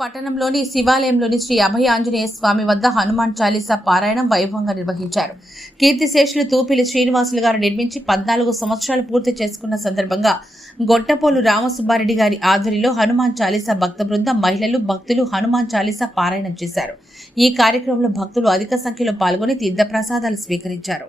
పట్టణంలోని శివాలయంలోని శ్రీ అభయ ఆంజనేయ స్వామి వద్ద హనుమాన్ చాలీసా పారాయణం వైభవంగా నిర్వహించారు. కీర్తిశేషులు తూపిలి శ్రీనివాసులు గారు నిర్మించి పద్నాలుగు సంవత్సరాలు పూర్తి చేసుకున్న సందర్భంగా గొట్టపోలు రామసుబ్బారెడ్డి గారి ఆధ్వర్యంలో హనుమాన్ చాలీసా భక్త బృందం మహిళలు భక్తులు హనుమాన్ చాలీసా పారాయణం చేశారు. ఈ కార్యక్రమంలో భక్తులు అధిక సంఖ్యలో పాల్గొని తీర్థప్రసాదాలు స్వీకరించారు.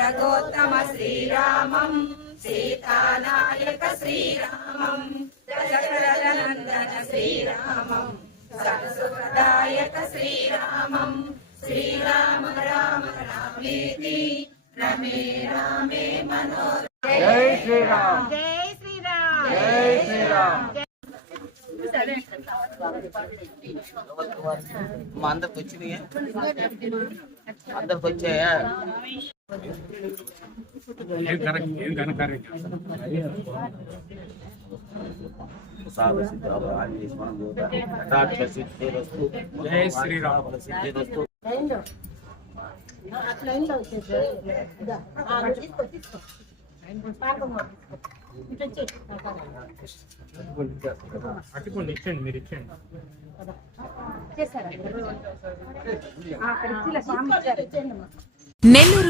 రఘోత్తమ శ్రీరామం సీతానాయక శ్రీరామం దశరథనందన శ్రీరామం సంసుఖదాయక శ్రీరామం శ్రీరామ రామ రామేతి రమే రామే మనో జై శ్రీరామ్. జై శ్రీరామ్. జై శ్రీరామ్. అందరికి వచ్చినాయి అందరికి వచ్చాయా ఏం కరెక్ట్ ఏం ఘనకార్యం సాధు సిద్ధాలు అటుకోండి ఇచ్చండి మీరు ఇచ్చండి నెల్లూరు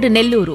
రోడ్ నెల్లూరు.